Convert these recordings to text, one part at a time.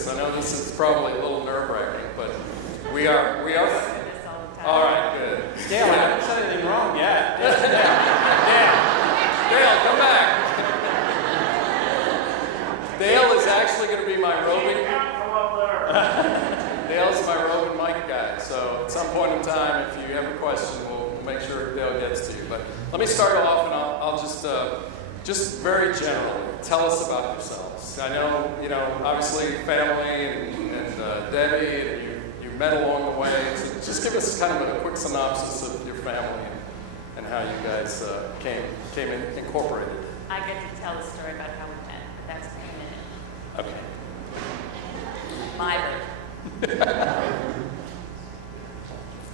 this. I know this is probably a little nerve-wracking, but we are. All right, good. Dale, I haven't said anything wrong yet. Dale, come back. Dale is actually going to be my roving. Dale's my roving mic guy. So at some point in time, if you have a question, we'll make sure Dale gets to you. But let me start off, and I'll just very generally tell us about yourselves. I know, obviously family and Debbie, and you met along the way. So just give us kind of a quick synopsis of your family and how you guys came incorporated. I get to tell the story about how we met, but that's in a minute. Okay. My version.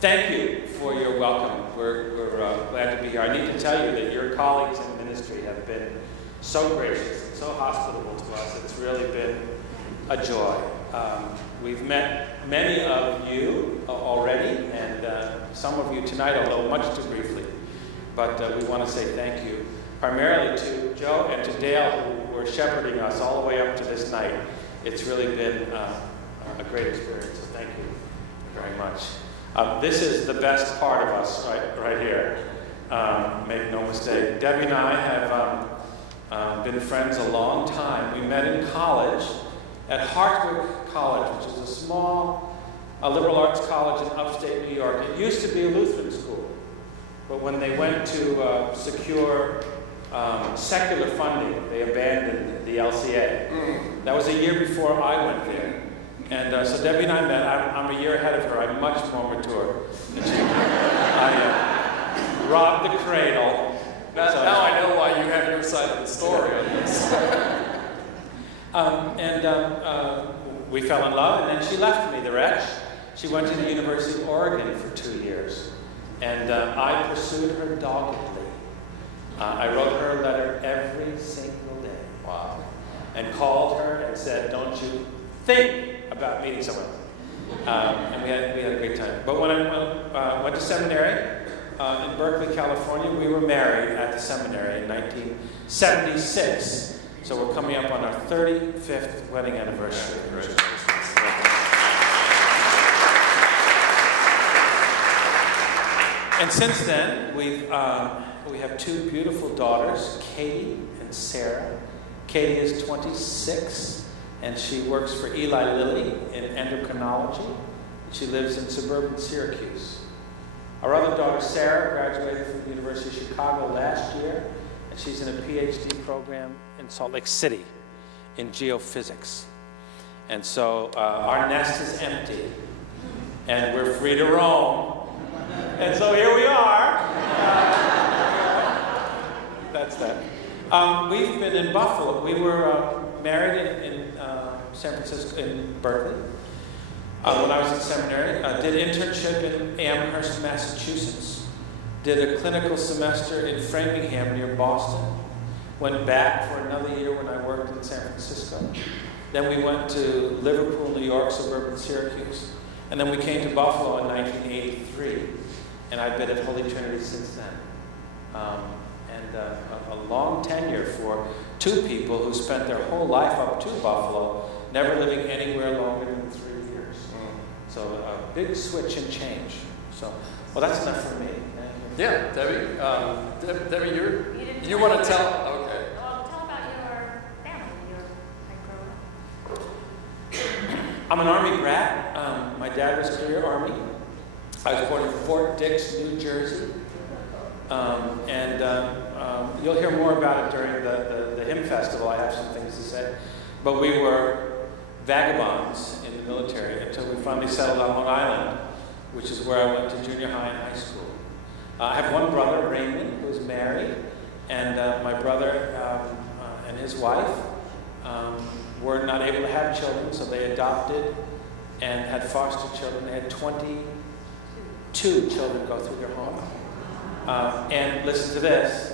Thank you for your welcome. We're glad to be here. I need to tell you that your colleagues in ministry have been so gracious and so hospitable to us. It's really been a joy. We've met many of you already, and some of you tonight, although much too briefly. But we want to say thank you, primarily to Joe and to Dale, who were shepherding us all the way up to this night. It's really been a great experience, so thank you very much. This is the best part of us right here. Make no mistake. Debbie and I have been friends a long time. We met in college at Hartwick College, which is a small liberal arts college in upstate New York. It used to be a Lutheran school, but when they went to secure secular funding, they abandoned the LCA. That was a year before I went there. And so Debbie and I met. I'm a year ahead of her. I'm much more mature than she is. I robbed the cradle. Now I know why you have your side of the story on this. We fell in love, and then she left me, the wretch. She went to the University of Oregon for 2 years, and I pursued her doggedly. I wrote her a letter every single day. Wow. And called her and said, "Don't you think about meeting someone." And we had a great time. But when I went to seminary in Berkeley, California, we were married at the seminary in 1976. So we're coming up on our 35th wedding anniversary. And since then, we have two beautiful daughters, Katie and Sarah. Katie is 26. And she works for Eli Lilly in endocrinology. She lives in suburban Syracuse. Our other daughter, Sarah, graduated from the University of Chicago last year, and she's in a PhD program in Salt Lake City in geophysics. And so our nest is empty, and we're free to roam. And so here we are. That's that. We've been in Buffalo. We were married in San Francisco, in Berkeley, when I was in seminary. Did internship in Amherst, Massachusetts. Did a clinical semester in Framingham near Boston. Went back for another year when I worked in San Francisco. Then we went to Liverpool, New York, suburban Syracuse. And then we came to Buffalo in 1983. And I've been at Holy Trinity since then. A long tenure for two people who spent their whole life up to Buffalo, never living anywhere longer than 3 years. So a big switch and change. So, well, that's enough for me. Yeah, Debbie. Debbie, you want to tell? Okay. Well, tell about your family, how you grew up. I'm an Army brat. My dad was career Army. I was born in Fort Dix, New Jersey. You'll hear more about it during the hymn festival. I have some things to say. But we were vagabonds in the military until we finally settled on Long Island, which is where I went to junior high and high school. I have one brother, Raymond, who's married, and my brother and his wife were not able to have children, so they adopted and had foster children. They had 22 children go through their home. And listen to this,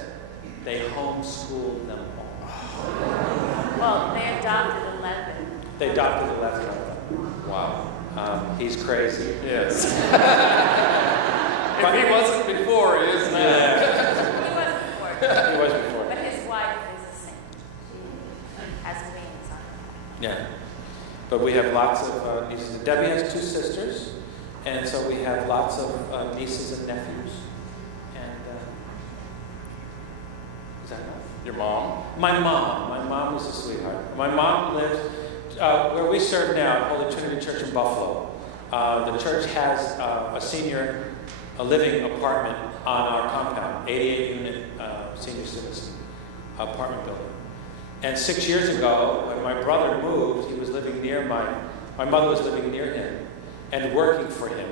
they homeschooled them all. Well, they adopted 11. They adopted 11 of them. Wow. He's crazy. Yes. If he wasn't before, he is now. Yeah. He wasn't before. He was before. But his wife is the same. She has wings on her. Yeah. But we have lots of nieces. Debbie has 2 sisters, and so we have lots of nieces and nephews. And is that enough? Your mom? My mom was a sweetheart. My mom lives where we serve now, Holy Trinity Church in Buffalo. The church has a senior living apartment on our compound, 88-unit senior citizen apartment building. And 6 years ago, when my brother moved, he was living near my mother was living near him and working for him,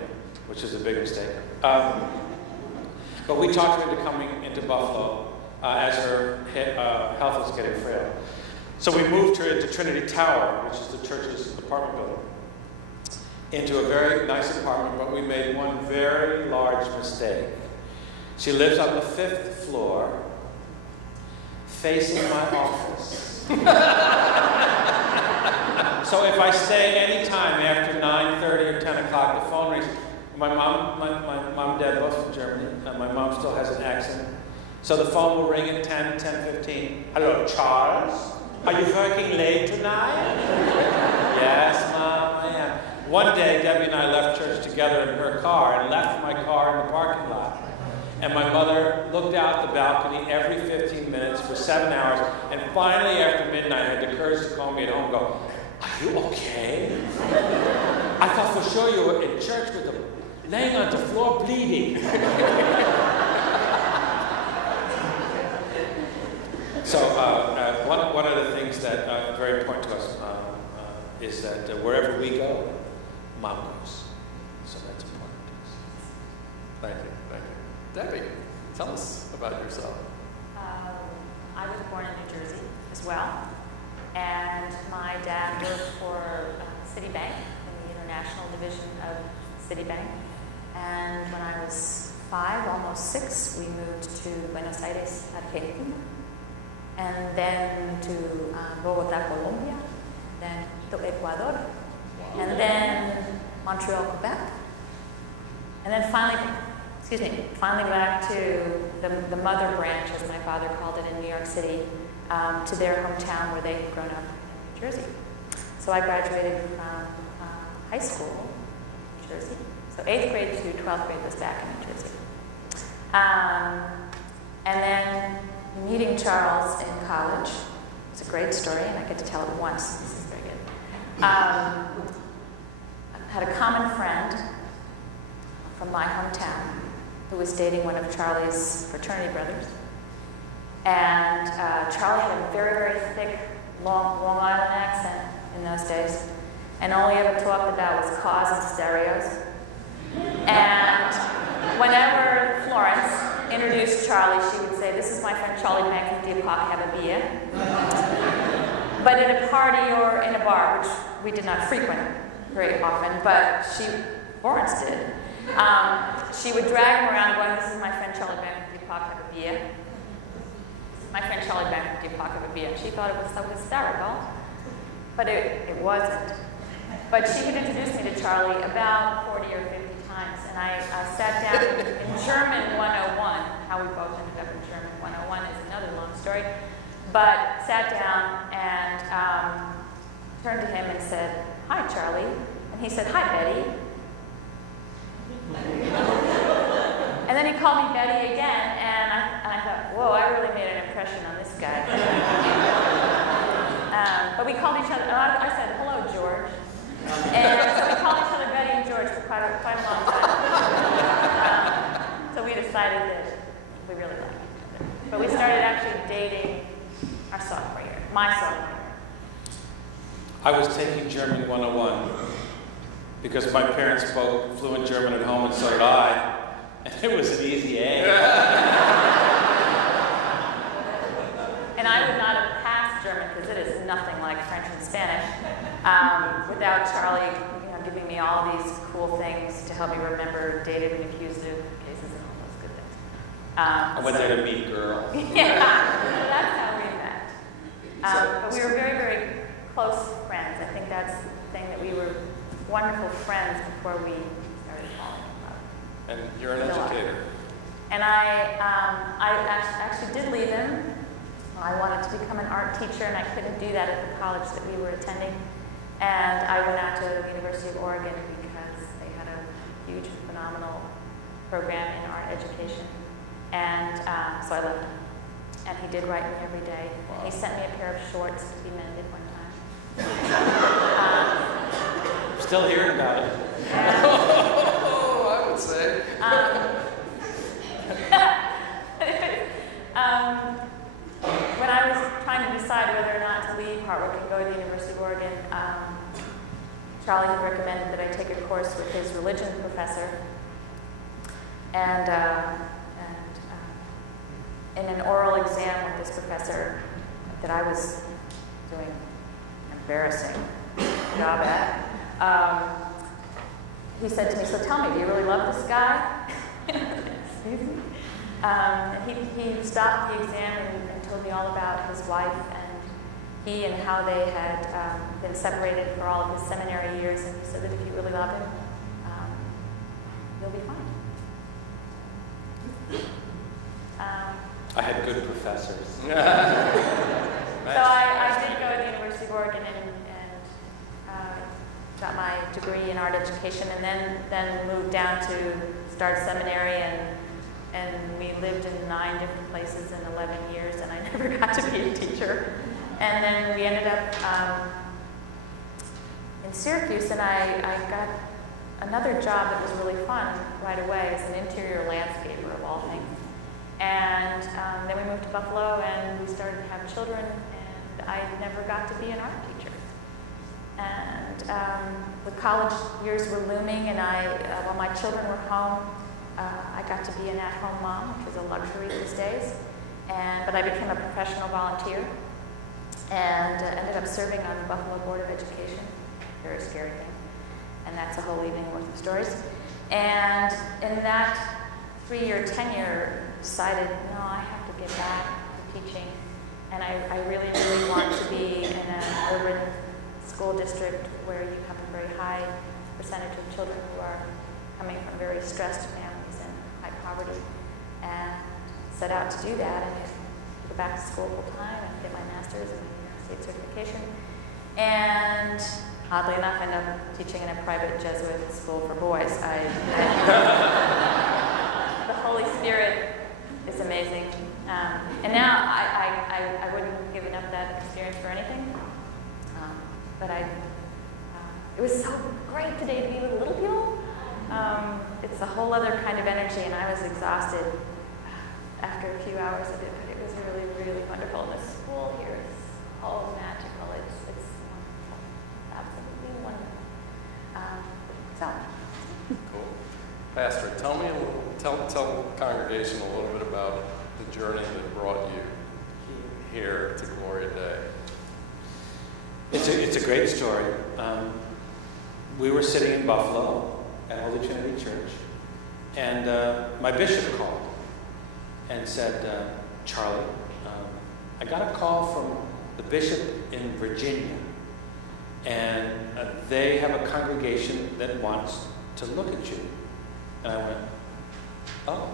which is a big mistake. But we talked her into coming into Buffalo as her health was getting frail. So we moved her into Trinity Tower, which is the church's apartment building, into a very nice apartment, but we made one very large mistake. She lives on the 5th floor, facing my office. So if I stay any time after 9:30 or 10 o'clock, the phone rings. My mom and dad both from Germany. My mom still has an accent. So the phone will ring at 10:15. Hello, Charles. Are you working late tonight? Yes, Mom, I am. One day, Debbie and I left church together in her car and left my car in the parking lot. And my mother looked out the balcony every 15 minutes for 7 hours, and finally after midnight had the courage to call me at home and go, "Are you okay? I thought for sure you were in church with them, laying on the floor bleeding." So one of the things that are very important to us is that wherever we go, Mom goes. So that's important to us. Thank you. Debbie, tell us about yourself. I was born in New Jersey as well, and my dad worked for Citibank in the international division of Citibank. And when I was 5, almost 6, we moved to Buenos Aires, Argentina, and then to Bogotá, Colombia, then to Ecuador, and then Montreal, Quebec, and then finally back to the mother branch, as my father called it, in New York City, to their hometown where they had grown up in New Jersey. So I graduated from high school in New Jersey. So 8th grade to 12th grade was back in New Jersey. And then meeting Charles in college was a great story, and I get to tell it once. This is very good. Had a common friend from my hometown who was dating one of Charlie's fraternity brothers. And Charlie had a very, very thick, Long Island accent in those days. And all he ever talked about was cars and stereos. And whenever Florence introduced Charlie, she would say, "This is my friend Charlie Banks from Deepak, have a beer." But at a party or in a bar, which we did not frequent very often, but Florence did, she would drag him around going, "This is my friend Charlie Banks from Deepak, have a beer. My friend Charlie Banks from Deepak, have a beer." She thought it was so hysterical, but it wasn't. But she had introduced me to Charlie about 40 or 50 times, and I sat down in German 101. How we both ended up in German 101 is another long story. But sat down and turned to him and said, "Hi, Charlie." And he said, "Hi, Betty." And then he called me Betty again, and I thought, whoa, I really made an impression on this guy. But we called each other, and I said, "Hello, George." And so we called each other Betty and George for quite a long time. So we decided that we really liked each other. But we started actually dating our sophomore year, my sophomore year. I was taking German 101 because my parents spoke fluent German at home, and so did I. And it was an easy A. And I would not have passed German because it is nothing like French and Spanish without Charlie, giving me all these cool things to help me remember dative and accusative cases and all those good things. I went there to meet girls. Yeah, that's how we met. But we were very, very close friends. I think that's the thing, that we were wonderful friends before we started falling in love. And you're an educator. And I actually did leave him. I wanted to become an art teacher, and I couldn't do that at the college that we were attending. And I went out to the University of Oregon because they had a huge, phenomenal program in art education. And so I left him. And he did write me every day. Wow. He sent me a pair of shorts to be mended one time. Still hearing about it. Oh, I would say. When I was trying to decide whether or not to leave Harvard and go to the University of Oregon, Charlie had recommended that I take a course with his religion professor. And in an oral exam with this professor that I was doing an embarrassing job at, he said to me, "So tell me, do you really love this guy?" He stopped the exam and told me all about his wife and he and how they had been separated for all of his seminary years, and he said that if you really love him, you'll be fine. I had good professors. So I did go to the University of Oregon and got my degree in art education, and then moved down to start seminary, and we lived in 9 different places in 11 years, and I never got to be a teacher. And then we ended up in Syracuse, and I got another job that was really fun right away as an interior landscaper of all things. And then we moved to Buffalo, and we started to have children, and I never got to be an art teacher. And the college years were looming, and while my children were home, I got to be an at-home mom, which is a luxury these days. But I became a professional volunteer, and ended up serving on the Buffalo Board of Education. Very scary thing. And that's a whole evening worth of stories. And in that 3-year tenure, decided, no, I have to get back to teaching. And I really, really want to be in an urban school district where you have a very high percentage of children who are coming from very stressed families and high poverty. And set out to do that and go back to school full time and get my master's and state certification. And oddly enough, I ended up teaching in a private Jesuit school for boys. The Holy Spirit is amazing. And now I wouldn't have given up that experience for anything. But it was so great today to be with little people. It's a whole other kind of energy, and I was exhausted after a few hours of it, but it was really, really wonderful. And the school here is all magical. It's wonderful. Absolutely wonderful. Cool. Pastor, tell me tell the congregation a little bit about the journey that brought you here to Gloria Dei. It's a great story. We were sitting in Buffalo at Holy Trinity Church, and my bishop called and said, "Charlie, I got a call from the bishop in Virginia, and they have a congregation that wants to look at you." And I went, "Oh."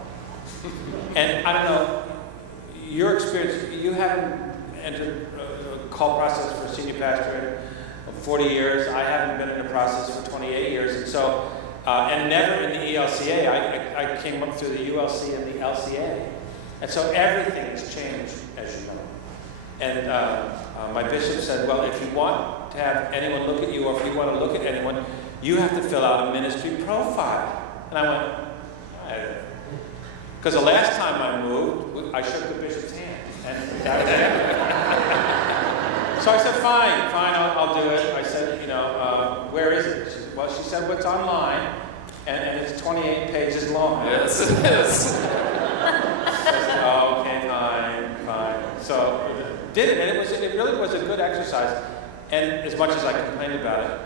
And I don't know, your experience, you haven't entered a call process for a senior pastor in 40 years. I haven't been in a process for 28 years. And so, and never in the ELCA. I came up through the ULC and the LCA. And so everything has changed, as you know. And my bishop said, well, if you want to have anyone look at you, or if you want to look at anyone, you have to fill out a ministry profile. And I went, because the last time I moved, I shook the bishop's hand. And that was it. So I said, fine, I'll do it. I said, where is it? She said, well, it's online, and it's 28 pages long. Yes, it is. I said, oh, okay, fine. So did it, and it really was a good exercise, and as much as I complained about it.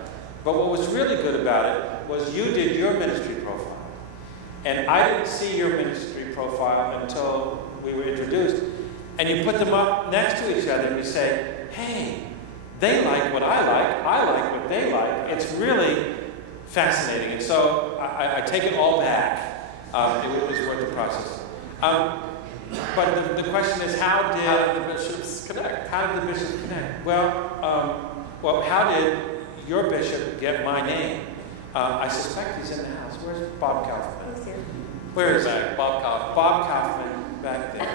But what was really good about it was you did your ministry profile. And I didn't see your ministry profile until we were introduced. And you put them up next to each other and you say, hey, they like what I like what they like. It's really fascinating. And so I take it all back. It was worth the process. But the question is, how did the bishops connect? How did the bishops connect? Well, how did your bishop get my name. I suspect he's in the house. Where's Bob Kaufman? He's here. Where is he? Back, Bob Kaufman. Bob Kaufman back there.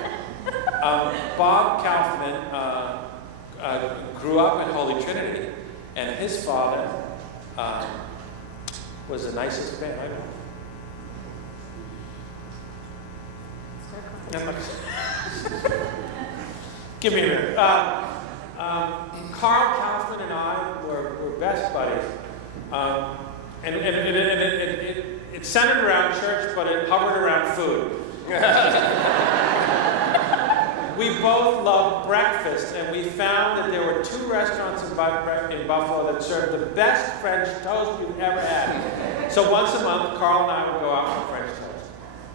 Bob Kaufman grew up in Holy Trinity, and his father was the nicest man I know. Give me a minute. Carl Kaufman and I were best buddies. And it centered around church, but it hovered around food. We both loved breakfast, and we found that there were 2 restaurants in Buffalo that served the best French toast you've ever had. So once a month, Carl and I would go out for French toast.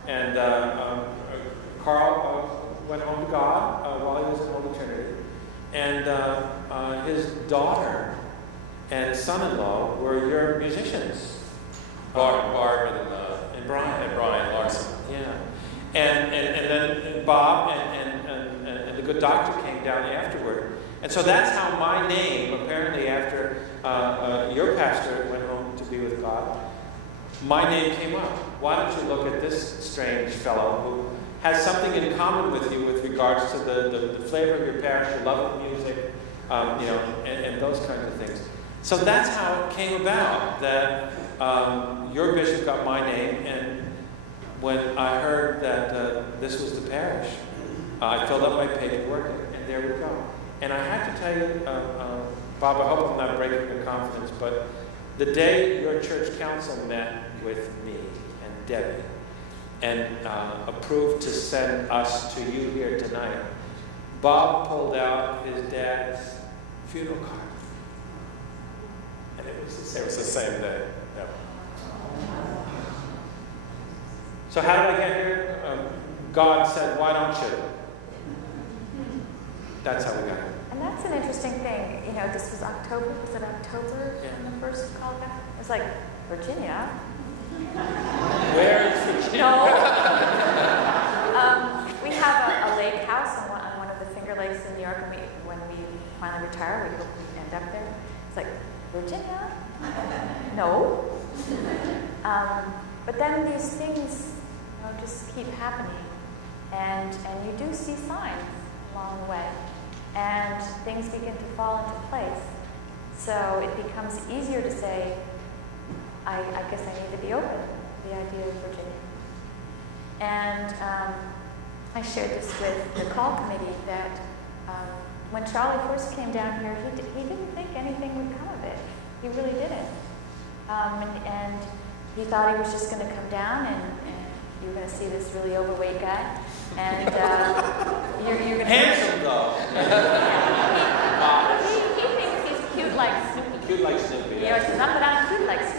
And Carl went home to God while he was in Holy Trinity. And his daughter and son-in-law were your musicians. Barb And Brian. and Brian Larson. Yeah. And then Bob and the good doctor came down afterward. And so that's how my name, apparently after your pastor went home to be with God, my name came up. Why don't you look at this strange fellow who has something in common with you with regards to the flavor of your parish, your love of music, and those kinds of things. So that's how it came about that your bishop got my name, and when I heard that this was the parish, I filled up my paperwork, and there we go. And I had to tell you, Bob, I hope I'm not breaking your confidence, but the day your church council met with me and Debbie and approved to send us to you here tonight, Bob pulled out his dad's funeral card. And it was the same day. Yeah. So how did I get here? God said, why don't you? That's how we got here. And that's an interesting thing. You know, this was October. Was it October when the first call back? It was like, Virginia. Where is Virginia? No. We have a lake house on one of the Finger Lakes in New York, and when we finally retire, we hope we end up there. It's like, Virginia? No. But then these things, just keep happening, and you do see signs along the way, and things begin to fall into place. So it becomes easier to say, I guess I need to be open to the idea of Virginia. And I shared this with the call committee that when Charlie first came down here, he didn't think anything would come of it. He really didn't. And he thought he was just going to come down and you were going to see this really overweight guy. And you're going to... Handsome, though. He thinks he's cute like Snoopy. Cute like Snoopy. You know, he says, but I'm cute like Snoopy.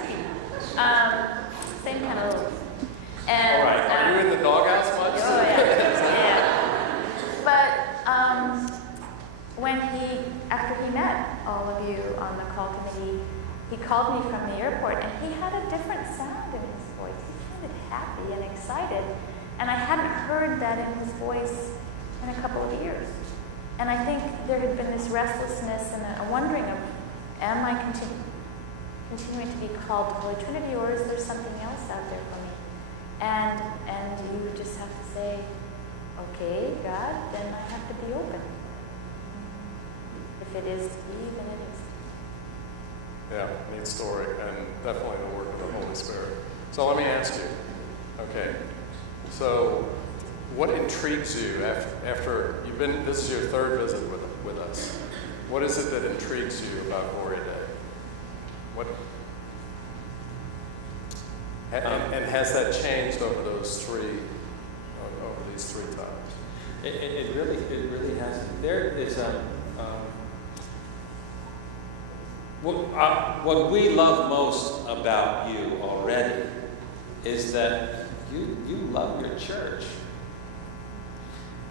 Same kind of little. And, all right. Are you in the doghouse much? Oh, yeah. But after he met all of you on the call committee, he called me from the airport, and he had a different sound in his voice. He sounded happy and excited, and I hadn't heard that in his voice in a couple of years. And I think there had been this restlessness and a wondering of, am I continuing to be called to Holy Trinity, or is there something else out there for me? And you would just have to say, okay, God, then I have to be open. If it is to be, then it is. Yeah, neat story, and definitely the work of the Holy Spirit. So let me ask you, okay, so what intrigues you after you've been, this is your 3rd visit with us. What is it that intrigues you about Gloria Dei? What, and has that changed over these 3 times? It really hasn't. There is what we love most about you already is that you love your church,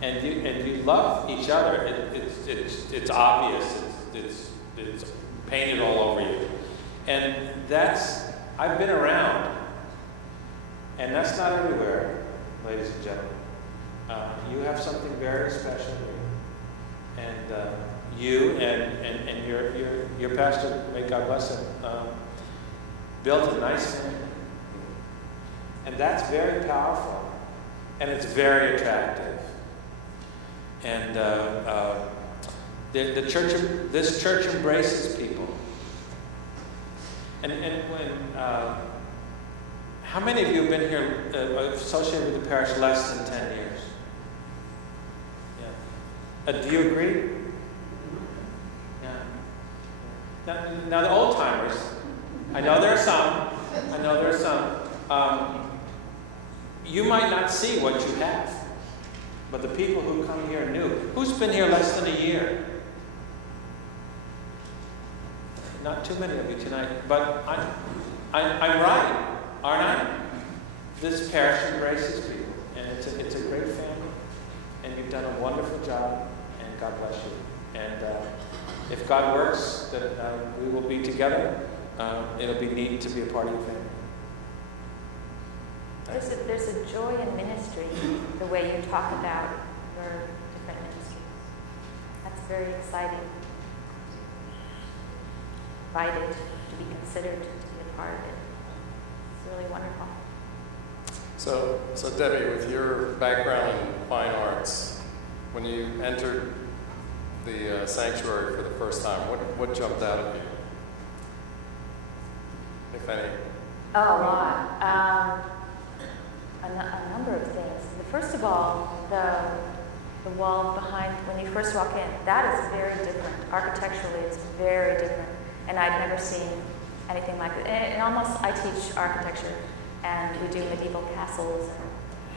and you love each other. It's obvious. It's painted all over you, and I've been around, and that's not everywhere, ladies and gentlemen. You have something very special here, and you and your pastor, may God bless him, built a nice family. And that's very powerful. And it's very attractive. And this church embraces people. And when, how many of you have been here associated with the parish less than 10 years? Yeah. Do you agree? Yeah. Now the old timers, I know there are some. You might not see what you have, but the people who come here knew. Who's been here less than a year? Not too many of you tonight, but I'm right, aren't I? This parish embraces people, and it's a great family, and you've done a wonderful job, and God bless you. And if God works, that we will be together. It'll be neat to be a part of your family. There's a joy in ministry, the way you talk about your different ministries. That's very exciting. Invited to be considered to be a part of it. It's really wonderful. So Debbie, with your background in fine arts, when you entered the sanctuary for the first time, what jumped out at you, if any? Oh, a lot. A number of things. First of all, the wall behind, when you first walk in, that is very different. Architecturally, it's very different. And I've never seen anything like it. And almost, I teach architecture, and we do medieval castles.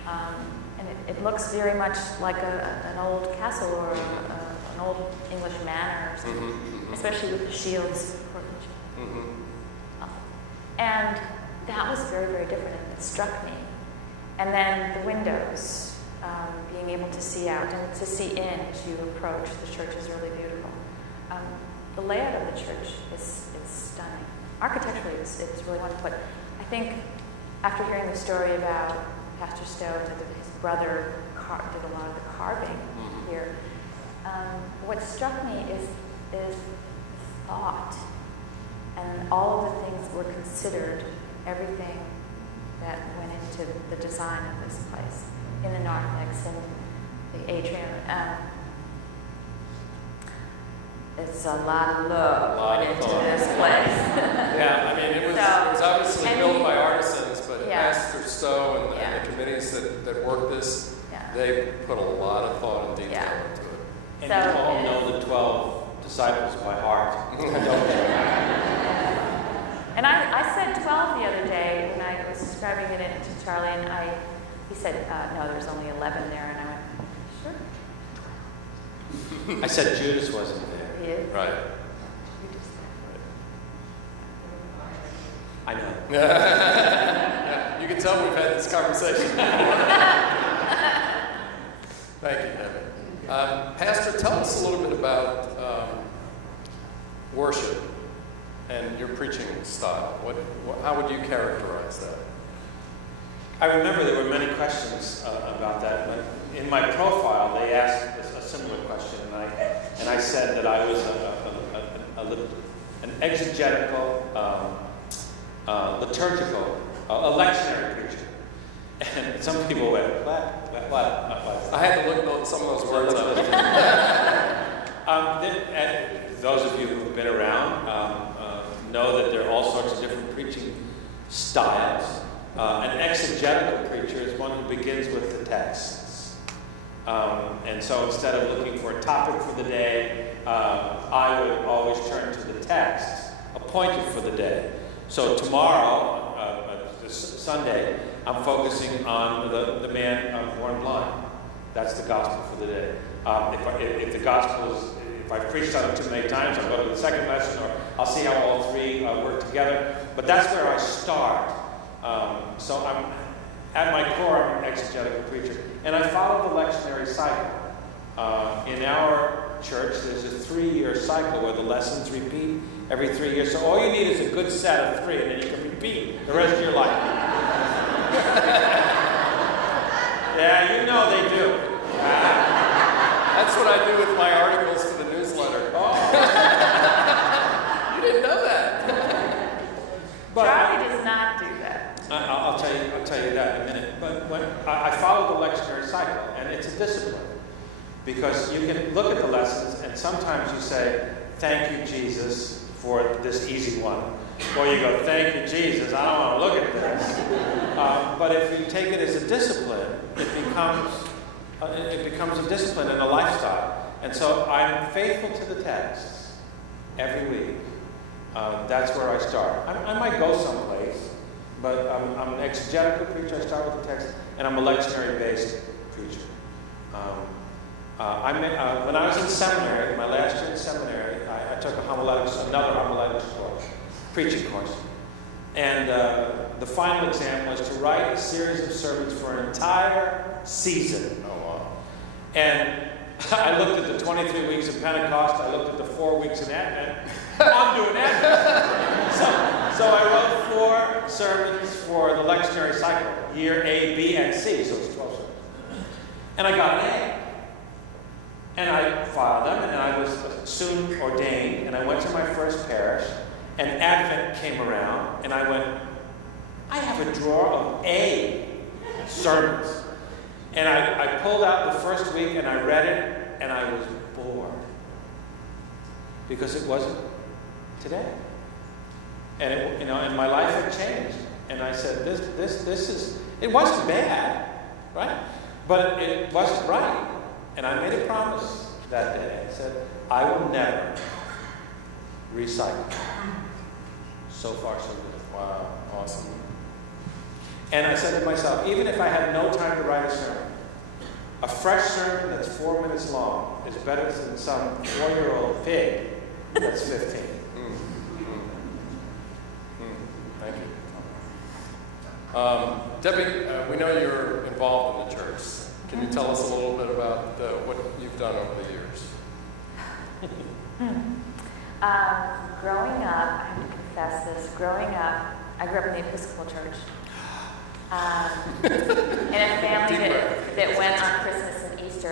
And it looks very much like an old castle or an old English manor or something, especially with the shields. And that was very, very different, and it struck me. And then the windows, being able to see out and to see in as you approach the church is really beautiful. The layout of the church is stunning. Architecturally, it's really wonderful. But I think after hearing the story about Pastor Stowe, his brother did a lot of the carving here, what struck me is thought and all of the things that were considered, everything that went into the design of this place, in the narthex and the atrium. It's a lot of love went into this place. Yeah, I mean, it was obviously built by artisans, but Pastor Stowe and the committees that worked this, they put a lot of thought and detail into it. And you all know the 12 disciples by heart, don't you? And I said 12 the other day when I was describing it to Charlie, and he said, no, there's only 11 there, and I went, sure. I said Judas wasn't there. He is. Right. I know. Yeah, you can tell we've had this conversation. Thank you, Debbie. Pastor, tell us a little bit about worship and your preaching style. How would you characterize that? I remember there were many questions about that, but in my profile they asked a similar question, and I said that I was an exegetical, liturgical, a lectionary preacher. And some people went, what? I had to look some of those words up. And those of you who've been around know that there are all sorts of different preaching styles. An exegetical preacher is one who begins with the texts. And so instead of looking for a topic for the day, I would always turn to the texts appointed for the day. So tomorrow, this Sunday, I'm focusing on the man born blind. That's the gospel for the day. If the gospel is, if I've preached on it too many times, I'll go to the second lesson, or I'll see how all three work together. But that's where I start. So I'm, at my core, I'm an exegetical preacher. And I follow the lectionary cycle. In our church, there's a 3-year cycle where the lessons repeat every 3 years. So all you need is a good set of 3, and then you can repeat the rest of your life. Yeah, you know they do. That's what I do with my articles for the newsletter. discipline. Because you can look at the lessons and sometimes you say, thank you, Jesus, for this easy one. Or you go, thank you, Jesus, I don't want to look at this. But if you take it as a discipline, it becomes a discipline and a lifestyle. And so I'm faithful to the texts every week. That's where I start. I might go someplace, but I'm an exegetical preacher. I start with the text, and I'm a lectionary-based preacher. When I was in seminary, my last year in seminary, I took another homiletics course, preaching course. And the final exam was to write a series of sermons for an entire season. Oh, wow. And I looked at the 23 weeks of Pentecost, I looked at the 4 weeks in Advent. I'm doing Advent. So I wrote 4 sermons for the lectionary cycle, year A, B, and C, so it's 12 sermons. And I got an A. And I filed them, and I was soon ordained, and I went to my first parish, and Advent came around, and I went, I have a drawer of A sermons. And I pulled out the first week, and I read it, and I was bored. Because it wasn't today. And and my life had changed. And I said, this is, it wasn't bad, right? But it wasn't right. And I made a promise that day. I said, I will never recycle. So far, so good. Wow, awesome. And I said to myself, even if I had no time to write a sermon, a fresh sermon that's 4 minutes long is better than some 4-year-old pig that's 15. Thank you. Debbie, we know you're involved in the church. Can you tell us a little bit about what you've done over the years? Growing up, I have to confess this, I grew up in the Episcopal Church. In a family that went on Christmas and Easter.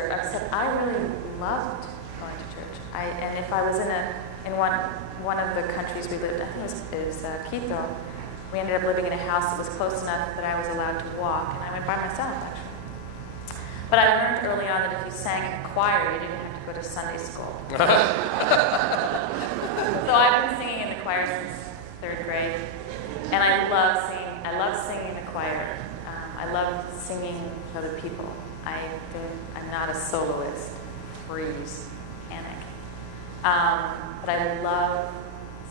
I really loved going to church. And if I was in one of the countries we lived in, I think it was Quito, we ended up living in a house that was close enough that I was allowed to walk, and I went by myself, actually. But I learned early on that if you sang in a choir, you didn't have to go to Sunday school. So I've been singing in the choir since 3rd grade, and I love singing in the choir. I love singing with other people. I'm not a soloist. Freeze, panic. But I love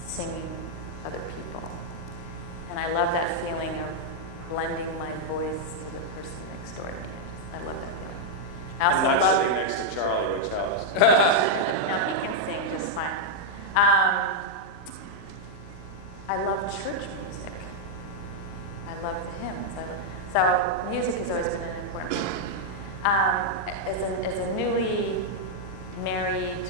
singing with other people. And I love that feeling of blending my voice to the person next door to me. I love that feeling. I'm not sitting next to Charlie, which helps. No, he can sing just fine. I love church music. I love the hymns. So music has always been an important part. As a newly married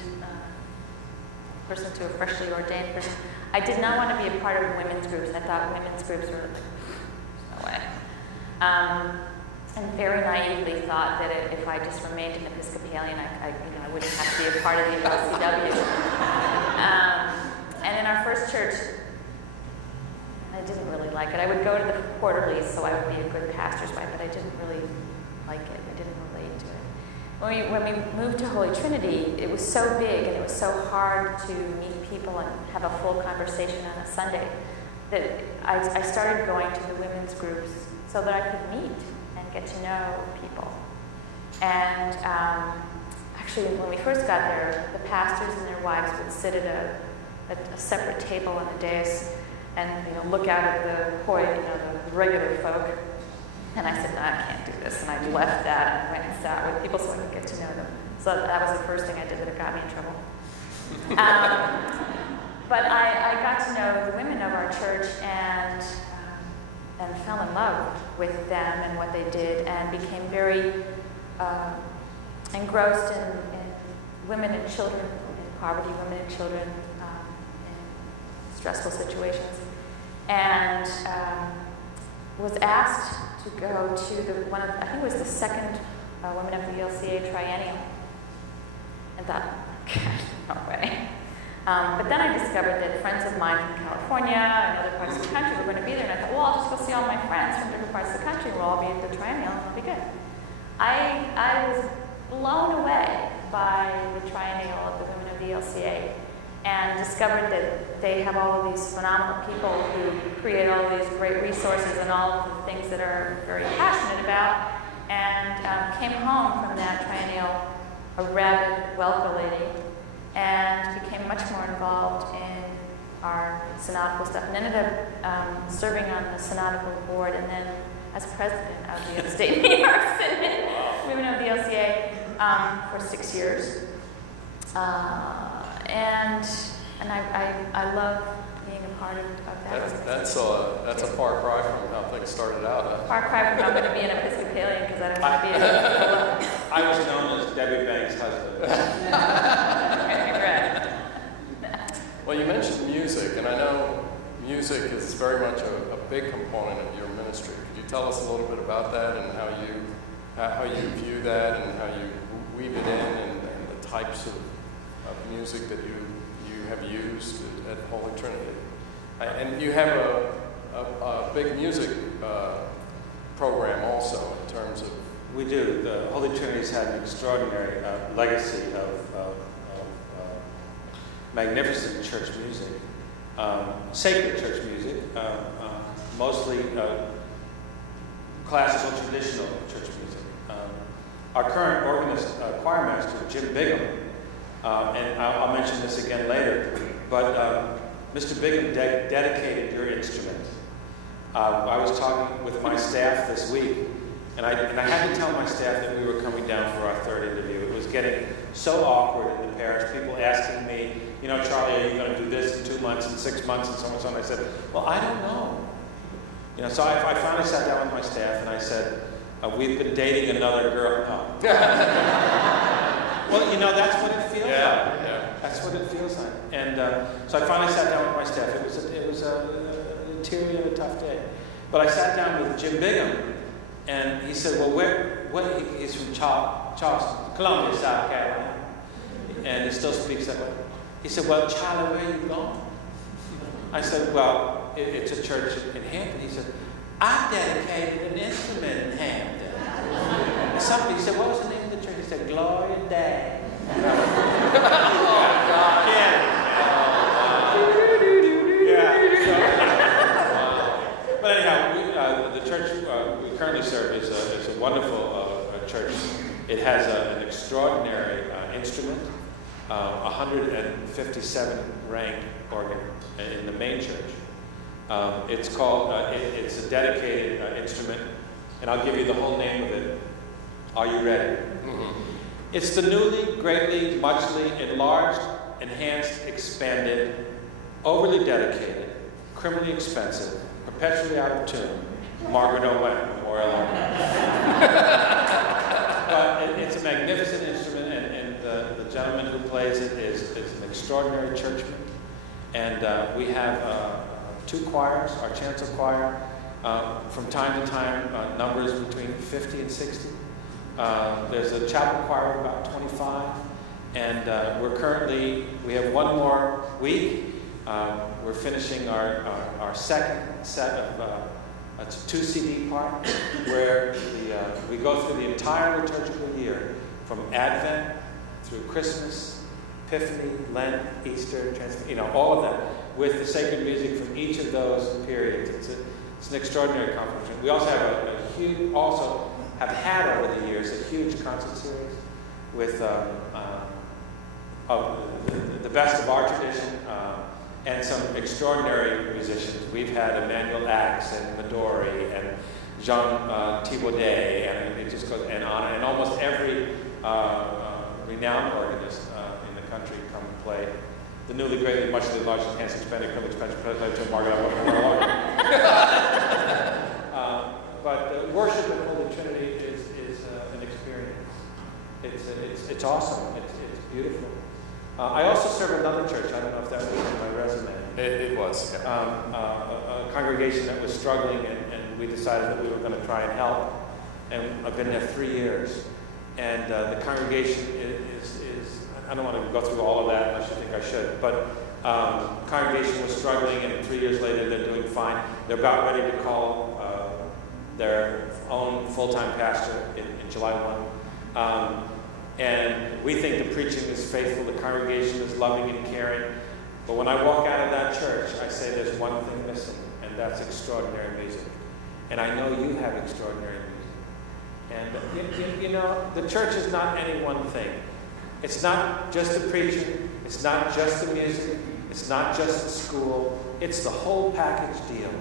person to a freshly ordained person, I did not want to be a part of women's groups. I thought women's groups were no way. And very naively thought that if I just remained an Episcopalian, I wouldn't have to be a part of the LCW. And in our first church, I didn't really like it. I would go to the quarterlies, so I would be a good pastor's wife, but I didn't really like it. I didn't relate to it. When we moved to Holy Trinity, it was so big and it was so hard to meet people and have a full conversation on a Sunday that I started going to the women's groups so that I could meet and get to know people. And actually, when we first got there, the pastors and their wives would sit at a separate table on the dais and look out at the regular folk. And I said, no, I can't do this. And I left that and went and sat with people so I could get to know them. So that was the first thing I did that got me in trouble. But I got to know the women of our church and fell in love with them and what they did and became very engrossed in women and children in poverty, women and children in stressful situations. And was asked to go to I think it was the second Women of the ELCA triennial. And thought, no way. But then I discovered that friends of mine from California and other parts of the country were going to be there, and I thought, well, I'll just go see all my friends from different parts of the country. We'll all be at the triennial, and it'll be good. I was blown away by the triennial of the Women of the LCA and discovered that they have all of these phenomenal people who create all these great resources and all of the things that are very passionate about, and came home from that triennial a rabid Welker lady and became much more involved in our synodical stuff and ended up serving on the synodical board and then as president of the Upstate New York Synod, Women of the LCA, for 6 years. And I love being a part of that. That's a far cry from how things started out. Huh? Far cry from I'm going to be an Episcopalian because I don't want to be a I was known as Debbie Banks' husband. Correct. Well, you mentioned music, and I know music is very much a big component of your ministry. Could you tell us a little bit about that and how you view that and how you weave it in and the types of music that you have used at Holy Trinity? And you have a big music program also in terms of... We do. The Holy Trinity's had an extraordinary legacy of magnificent church music, sacred church music, mostly classical traditional church music. Our current organist, choir master, Jim Bigham, and I'll mention this again later, but Mr. Bigham dedicated your instrument. I was talking with my staff this week, and I had to tell my staff that we were coming down for our third interview. It was getting so awkward in the parish, people asking me, you know, Charlie, are you going to do this in 2 months, in 6 months, and so on and so on. I said, well, I don't know. You know, so I finally sat down with my staff and I said, we've been dating another girl. Oh. Well, you know, that's what it feels like. Yeah. That's what it feels like. And so I finally sat down with my staff. It was a teary and a tough day. But I sat down with Jim Bigham, and he said, well, he's from Charleston, Columbia, South Carolina. And he still speaks that way. He said, well, Charlie, where are you going? I said, well, it's a church in Hampton. He said, I dedicated an instrument in Hampton. And somebody said, what was the name of the church? He said, Gloria Day. But anyhow, the church we currently serve is a wonderful church. It has an extraordinary instrument, 157 ranked organ in the main church. It's called, it's a dedicated instrument, and I'll give you the whole name of it. Are you ready? Mm-hmm. It's the newly, greatly, muchly enlarged, enhanced, expanded, overly dedicated, criminally expensive, perpetually out of tune, Margaret Owen Memorial Organ. But it's a magnificent instrument, and the gentleman who plays it is an extraordinary churchman. And we have 2 choirs, our chancel choir, from time to time, numbers between 50 and 60. There's a chapel choir of about 25, and we have one more week. We're finishing our second set of, it's a 2 CD part, where we go through the entire liturgical year, from Advent through Christmas, Epiphany, Lent, Easter, all of that, with the sacred music from each of those periods. It's an extraordinary accomplishment. We also have had over the years a huge concert series with the best of our tradition and some extraordinary musicians. We've had Emmanuel Axe and Midori and Jean Thibaudet, and it just goes and on. And almost every renowned organist in the country come and play the newly, greatly, muchly enlarged, enhanced, expanded, criminally expensive President Margaret Owen. But worship at Holy Trinity is an experience. It's awesome. It's beautiful. I also serve another church. I don't know if that was in my resume. It was. Yeah. A congregation that was struggling, and we decided that we were going to try and help. And I've been there 3 years. And the congregation is I don't want to go through all of that unless you think I should, but congregation was struggling, and 3 years later they're doing fine. They're about ready to call their own full-time pastor in July 1. And we think the preaching is faithful, the congregation is loving and caring. But when I walk out of that church, I say there's one thing missing, and that's extraordinary music. And I know you have extraordinary music. And you know, the church is not any one thing. It's not just the preaching, it's not just the music, it's not just the school, it's the whole package deal.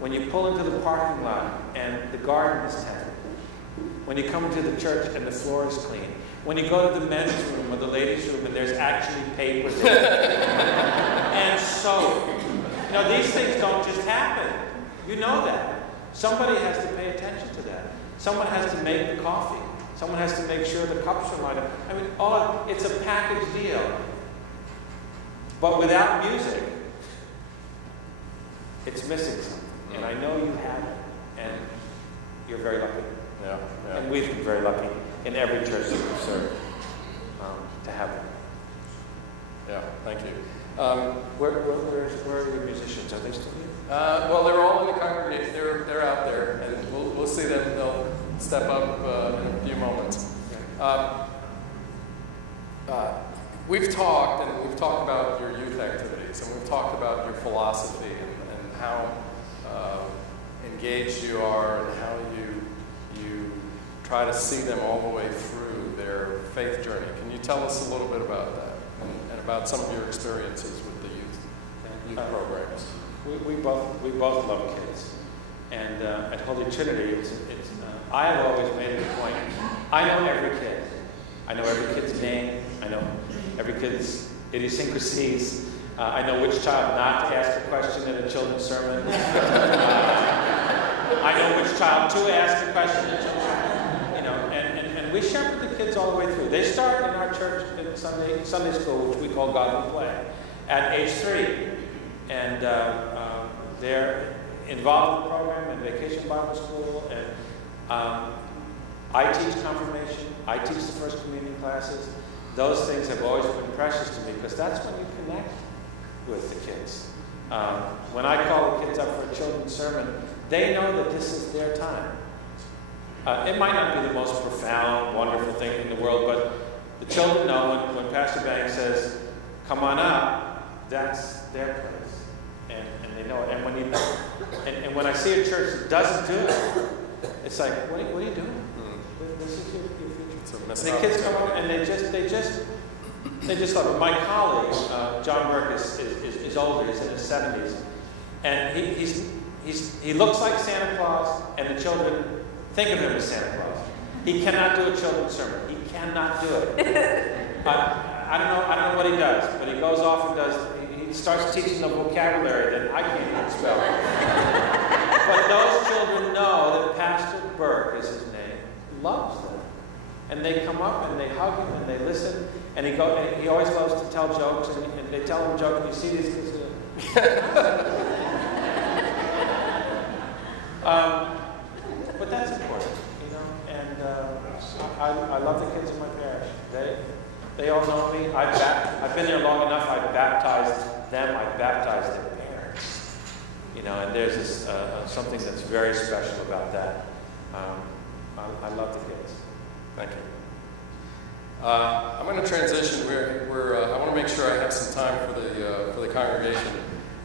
When you pull into the parking lot and the garden is tended, when you come into the church and the floor is clean, when you go to the men's room or the ladies' room and there's actually paper there, and soap. You know, these things don't just happen. You know that. Somebody has to pay attention to that. Someone has to make the coffee. Someone has to make sure the cups are lined up. I mean, it's a package deal. But without music, it's missing something. And I know you have it. And you're very lucky. Yeah. And we've been very lucky in every church that we've served to have it. Yeah, thank you. Where are your musicians? Are they still here? Well, they're all in the congregation. They're out there, and we'll see them. They'll step up in a few moments. We've talked about your youth activities, and we've talked about your philosophy and how engaged you are, and how you try to see them all the way through their faith journey. Can you tell us a little bit about that, and about some of your experiences with the youth programs? We both love kids, and at Holy Trinity, I have always made it a point. I know every kid. I know every kid's name. I know every kid's idiosyncrasies. I know which child not to ask a question in a children's sermon. I know which child to ask a question in a children's sermon. You know, and we shepherd the kids all the way through. They start in our church in Sunday school, which we call God will Play, at age 3. And they're involved in the program and Vacation Bible School. And I teach confirmation. I teach the First Communion classes. Those things have always been precious to me because that's when you connect with the kids. When I call the kids up for a children's sermon, they know that this is their time. It might not be the most profound, wonderful thing in the world, but the children know when Pastor Banks says, "Come on up," that's their place, and they know it. And when I see a church that doesn't do it, it's like, what are you doing? This is your future. And the kids come up and they just love it. My colleague, John Burke, is older. He's in his 70s, and he looks like Santa Claus, and the children think of him as Santa Claus. He cannot do a children's sermon. He cannot do it. I don't know what he does, but he goes off and does. He starts teaching the vocabulary that I can't even spell. But those children know that Pastor Burke is his name, loves them. And they come up and they hug him and they listen. And he always loves to tell jokes, and they tell him a joke, and you see these kids do it. But that's important, you know. And I love the kids in my parish. They all know me. I've been there long enough. I've baptized them. I've baptized their parents. You know, and there's this something that's very special about that. I love the kids. Thank you. I'm going to transition. I want to make sure I have some time for the congregation,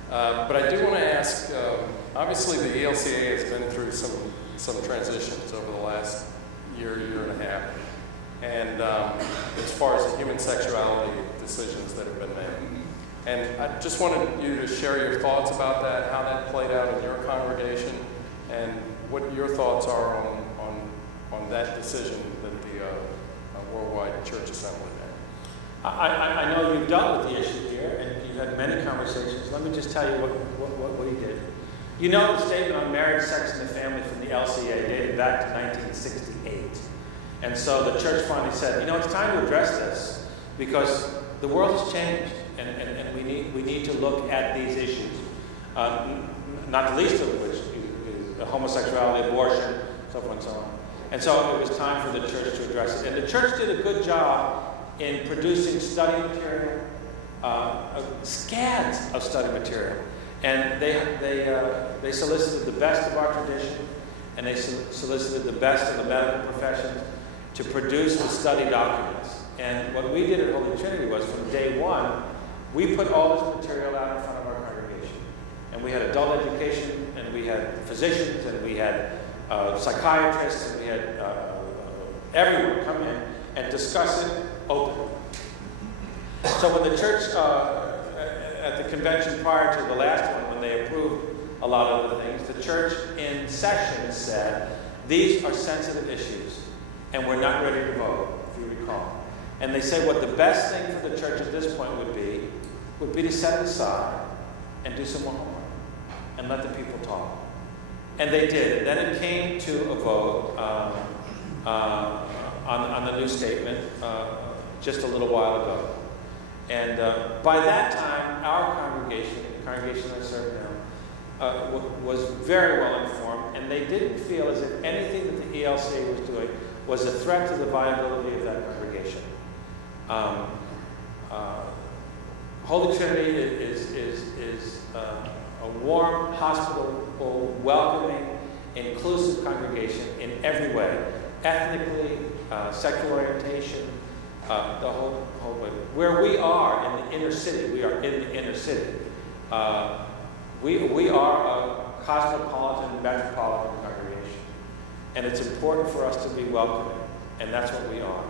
but I do want to ask. Obviously, the ELCA has been through some transitions over the last year and a half, and as far as the human sexuality decisions that have been made. And I just wanted you to share your thoughts about that, how that played out in your congregation, and what your thoughts are on that decision that the Worldwide Church Assembly made. I know you've dealt with the issue here, and you've had many conversations. Let me just tell you what he did. You know the statement on marriage, sex, and the family from the LCA dated back to 1968. And so the church finally said, you know, it's time to address this because the world has changed, and we need to look at these issues. Not the least of which is homosexuality, abortion, so forth and so on. And so it was time for the church to address it. And the church did a good job in producing study material, scads of study material. And they solicited the best of our tradition, and they solicited the best of the medical professions to produce the study documents. And what we did at Holy Trinity was, from day one, we put all this material out in front of our congregation. And we had adult education, and we had physicians, and we had psychiatrists, and we had everyone come in and discuss it openly. So when the church, at the convention prior to the last one, when they approved a lot of the things, the church in session said, these are sensitive issues, and we're not ready to vote, if you recall. And they said what the best thing for the church at this point would be to set it aside and do some more homework and let the people talk. And they did. And then it came to a vote on the new statement just a little while ago. And by that time, our congregation, the congregation I serve now, was very well informed, and they didn't feel as if anything that the ELCA was doing was a threat to the viability of that congregation. Holy Trinity is a warm, hospitable, welcoming, inclusive congregation in every way, ethnically, sexual orientation, the whole way. Where we are in the inner city, we are in the inner city. We are a cosmopolitan, metropolitan congregation, and it's important for us to be welcoming, and that's what we are.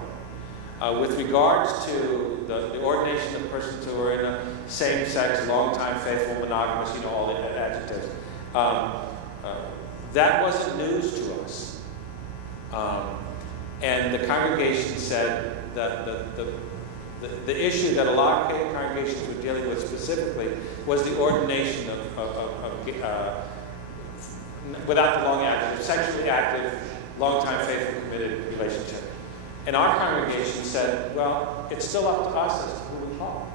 With regards to the ordination of persons who are in a same-sex, long-time, faithful, monogamous, all the adjectives, that wasn't news to us. And the congregation said that the issue that a lot of congregations were dealing with specifically was the ordination of without the long active, sexually active, long-time, faithful, committed relationship. And our congregation said, well, it's still up to us as to who we call.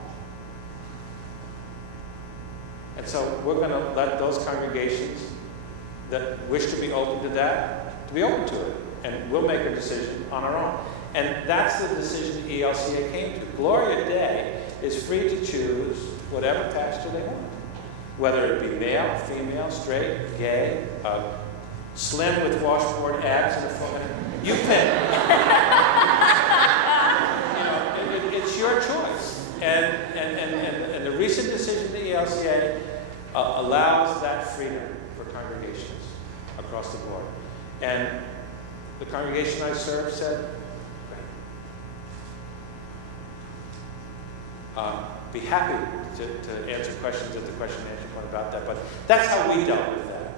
And so we're going to let those congregations that wish to be open to that, to be open to it. And we'll make a decision on our own. And that's the decision the ELCA came to. Gloria Day is free to choose whatever pastor they want. Whether it be male, female, straight, gay, slim with washboard abs and a foot. You pick. It's your choice. And the recent decision of the ELCA allows that freedom for congregations across the board. And the congregation I serve said, be happy to answer questions at the question and answer point about that. But that's how we dealt with that.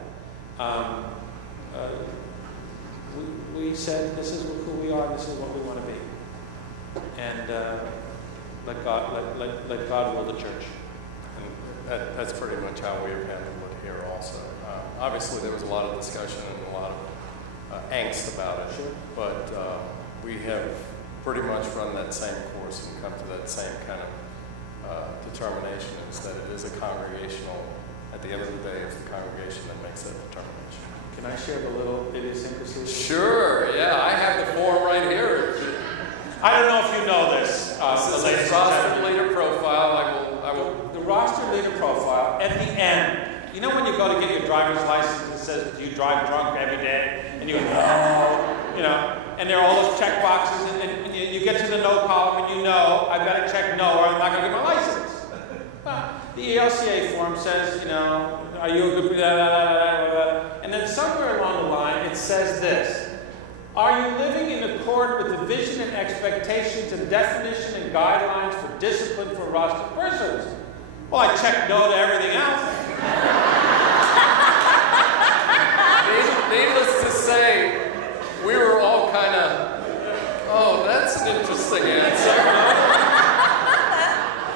We said, this is who we are, this is what we want to be. And let God rule the church. And that's pretty much how we have handled it here also. Obviously, there was a lot of discussion and a lot of angst about it. Sure. But we have pretty much run that same course and come to that same kind of determination, is that it is a congregational, at the end of the day, it's the congregation that makes that determination. Can I share the little idiosyncrasy? Sure, yeah, I have the form right here. I don't know if you know this. This is a roster leader profile. I will. The roster leader profile, at the end, you know when you go to get your driver's license, it says, do you drive drunk every day? And you go, no, and there are all those check boxes, and you get to the no column, and I better check no, or I'm not going to get my license. The ELCA form says, are you a good, and then somewhere along the line, it says this: are you living in accord with the vision and expectations and definition and guidelines for discipline for roster persons? Well, I checked no to everything else. Needless to say, we were all kind of, oh, that's an interesting answer.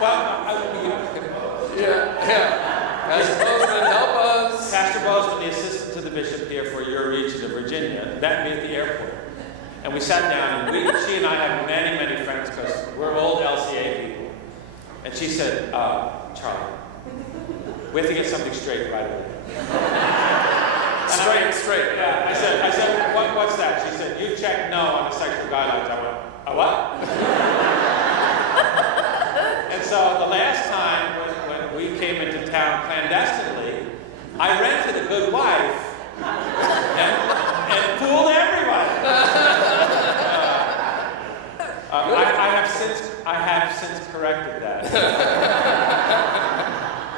Well, yeah. Pastor Bozeman, help us. Pastor Bozeman, the assistant to the bishop here for your region of Virginia, met me at the airport. And we sat down, and she and I have many, many friends because we're old LCA people. And she said, Charlie, we have to get something straight right away. Straight. Yeah. I said, what's that? She said, you checked no on the sexual guidelines. I went, a what? And so the last time when we came into town clandestinely, I rented a good wife and fooled everybody.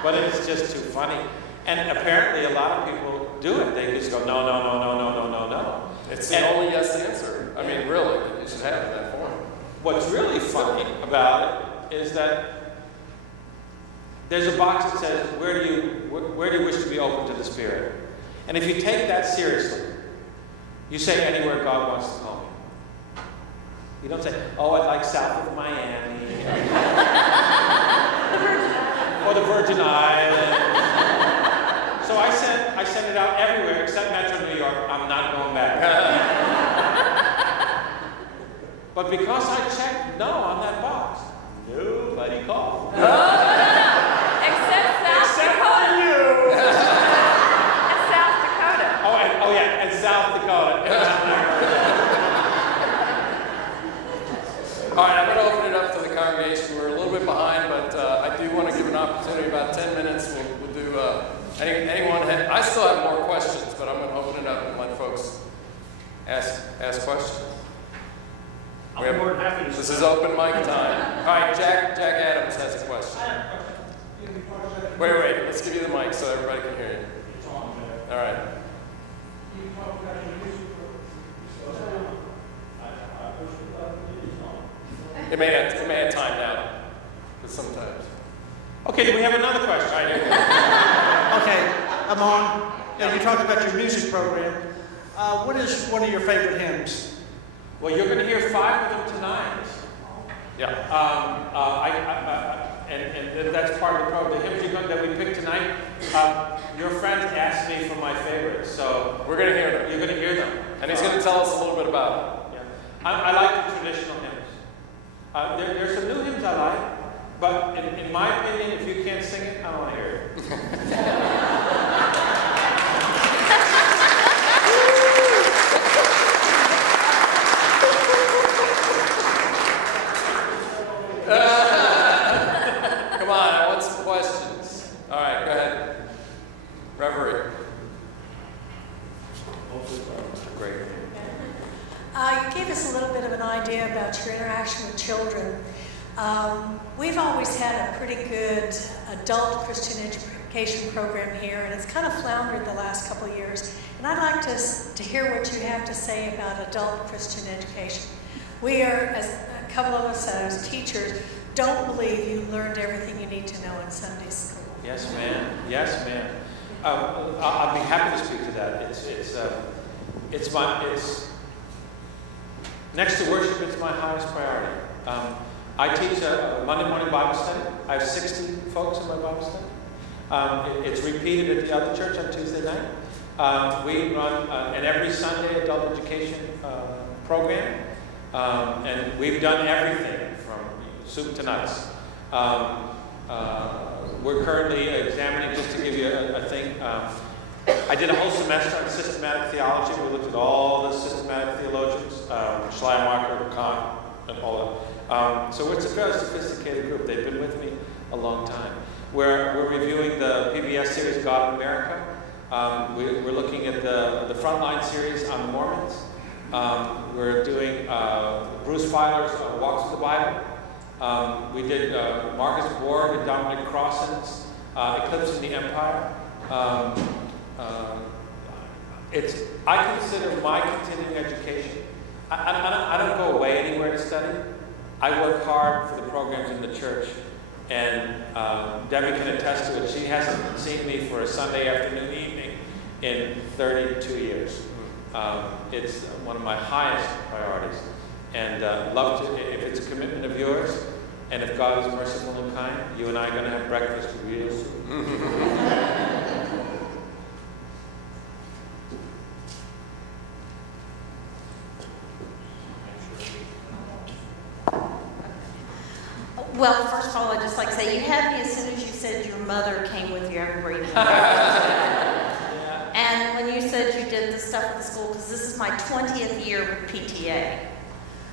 But it's just too funny. And apparently a lot of people do it. They just go, no, no, no, no, no, no, no, no. It's the only yes answer. I mean, really, you should have in that form. What's really funny about it is that there's a box that says, where do you wish to be open to the Spirit? And if you take that seriously, you say anywhere God wants to call me. You don't say, oh, I'd like south of Miami, or the Virgin Islands. So I sent it out everywhere except Metro New York. I'm not going back. But because I checked no on that box, nobody called. Except South Dakota. You. And South Dakota. Oh yeah, and South Dakota. All right, I'm going to open it up to the congregation. We're a little bit behind, but I do want to give an opportunity, about 10 minutes. We'll do, anyone, I still have more questions, but I'm going to open it up and let folks ask questions. I'm more than happy to. This is open mic time. All right, Jack Adams has a question. Wait, let's give you the mic so everybody can hear you. All right. It may have timed out, but sometimes. Okay, do we have another question? All right, here we go. Okay, I'm on. Now, you talked about your music program. What is one of your favorite hymns? Well, you're going to hear 5 of them tonight. Yeah. And that's part of the program. The hymns that we picked tonight, your friend asked me for my favorites, so We're going to hear them. you're going to hear them. And he's going to tell us a little bit about Yeah. I like the traditional hymns. There's some new hymns I like, but in my opinion, if you can't sing it, I don't want to hear it. Come on, I want some questions. All right, go ahead. Reverie. Great. You gave us a little bit of an idea about your interaction with children. We've always had a pretty good adult Christian education program here, and it's kind of floundered the last couple of years. And I'd like to hear what you have to say about adult Christian education. We are, as a couple of us as teachers, don't believe you learned everything you need to know in Sunday school. Yes, ma'am. Yes, ma'am. I'll be happy to speak to that. It's next to worship. It's my highest priority. I teach a Monday morning Bible study. I have 60 folks in my Bible study. It's repeated at the other church on Tuesday night. We run an every Sunday adult education program, and we've done everything from soup to nuts. We're currently examining, just to give you a thing, I did a whole semester on systematic theology. We looked at all the systematic theologians, Schleiermacher, Kant, and all that. So it's a fairly sophisticated group. They've been with me a long time. We're reviewing the PBS series God of America. We're looking at the Frontline series on the Mormons. We're doing Bruce Feiler's Walks with the Bible. We did Marcus Borg and Dominic Crossan's Eclipse in the Empire. I consider my continuing education. I don't go away anywhere to study. I work hard for the programs in the church, and Debbie can attest to it. She hasn't seen me for a Sunday afternoon evening in 32 years. It's one of my highest priorities, and love to. If it's a commitment of yours, and if God is merciful and kind, you and I are going to have breakfast real soon. Well, first of all, I'd just like to say, you had me as soon as you said your mother came with you everywhere you went. And when you said you did the stuff at the school, because this is my 20th year with PTA.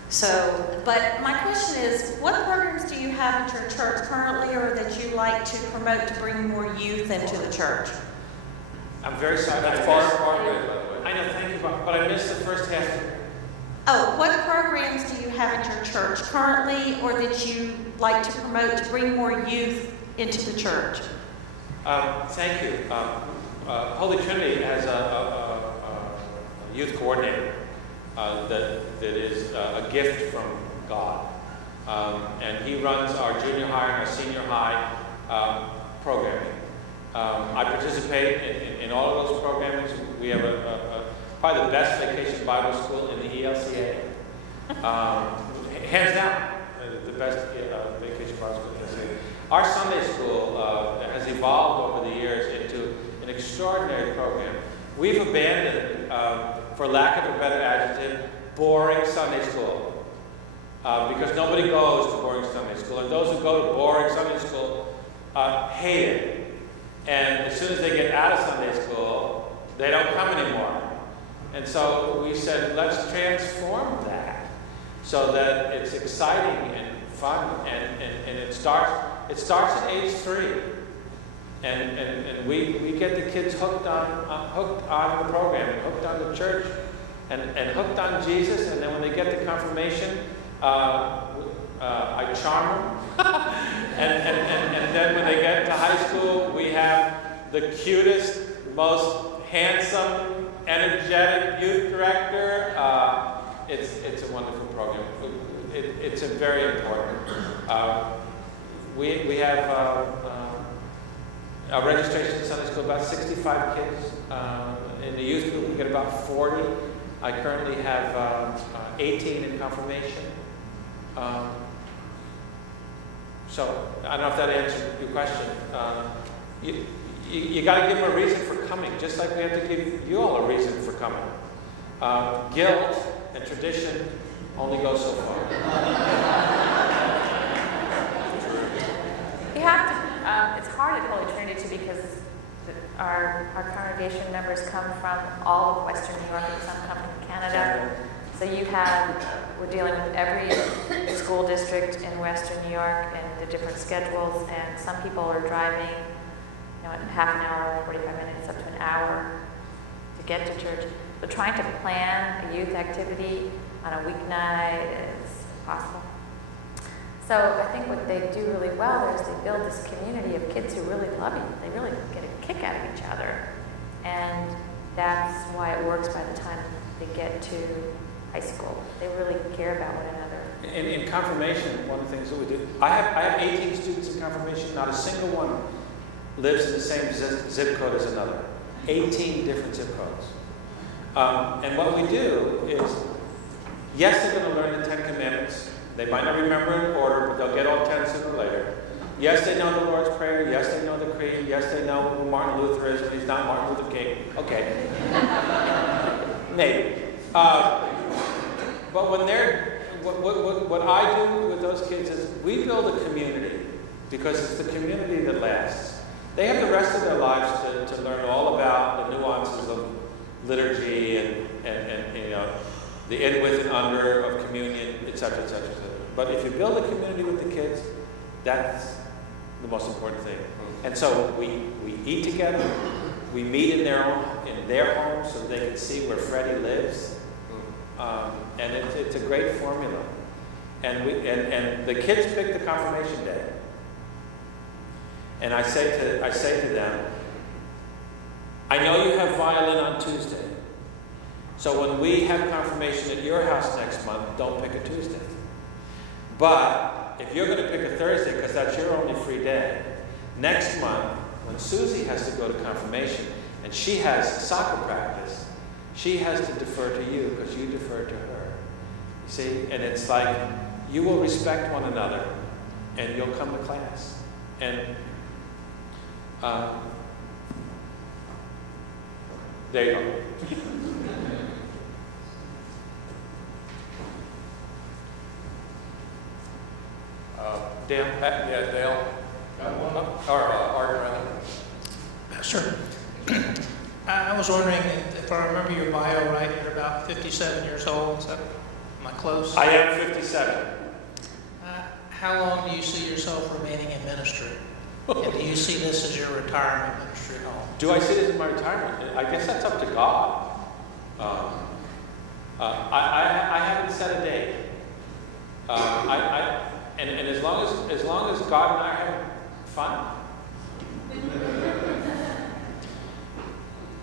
So, but my question is, what programs do you have at your church currently, or that you like to promote to bring more youth into the church? I'm very sorry. That's far away, by the way. I know, thank you, but I missed the first half. Oh, what programs do you have at your church currently, or that you like to promote to bring more youth into the church? Thank you. Holy Trinity has a youth coordinator that is a gift from God. And he runs our junior high and our senior high programming. I participate in all of those programs. We have probably the best vacation Bible school in the ELCA. Hands down, the best vacation Bible school in the ELCA. Our Sunday school has evolved over the years into an extraordinary program. We've abandoned, for lack of a better adjective, boring Sunday school. Because nobody goes to boring Sunday school. And those who go to boring Sunday school hate it. And as soon as they get out of Sunday school, they don't come anymore. And so we said, let's transform that so that it's exciting and fun. And it starts at age 3. And we get the kids hooked on the program, and hooked on the church, and hooked on Jesus. And then when they get to confirmation, I charm them. and then when they get to high school, we have the cutest, most handsome, energetic youth director. It's a wonderful program. It's a very important. We have our registration in Sunday school, about 65 kids. In the youth group, we get about 40. I currently have 18 in confirmation. So I don't know if that answered your question. You got to give them a reason for coming, just like we have to give you all a reason for coming. Guilt and tradition only go so far. You have to, it's hard at Holy Trinity too, because our congregation members come from all of Western New York, and some come from Canada. So we're dealing with every school district in Western New York and the different schedules, and some people are driving, half an hour, 45 minutes, up to an hour to get to church. So trying to plan a youth activity on a weeknight is impossible. So I think what they do really well there is they build this community of kids who really love each other. They really get a kick out of each other. And that's why it works by the time they get to high school. They really care about one another. In confirmation, one of the things that we do, I have 18 students in confirmation. Not a single one lives in the same zip code as another. 18 different zip codes. And what we do is, yes, they're going to learn the 10 Commandments. They might not remember in order, but they'll get all 10 sooner or later. Yes, they know the Lord's Prayer. Yes, they know the Creed. Yes, they know who Martin Luther is, and he's not Martin Luther King. Okay. Maybe. But when what I do with those kids is we build a community, because it's the community that lasts. They have the rest of their lives to learn all about the nuances of liturgy and the in, with, and under of communion, etc., etc., etc. But if you build a community with the kids, that's the most important thing. And so we eat together. We meet in their homes so they can see where Freddie lives. And it's a great formula. And the kids pick the confirmation day. And I say to them, I know you have violin on Tuesday. So when we have confirmation at your house next month, don't pick a Tuesday. But if you're going to pick a Thursday, because that's your only free day, next month, when Susie has to go to confirmation and she has soccer practice, she has to defer to you because you defer to her. You see? And it's like, you will respect one another and you'll come to class. And there you go. Dale? Yeah, Dale. Or Art, rather. Sure. I was wondering if I remember your bio right, you're about 57 years old. Am I close? I am 57. How long do you see yourself remaining in ministry? And do you see this as your retirement ministry home? Do I see this as my retirement? I guess that's up to God. I have set a date. And as long as God and I have fun.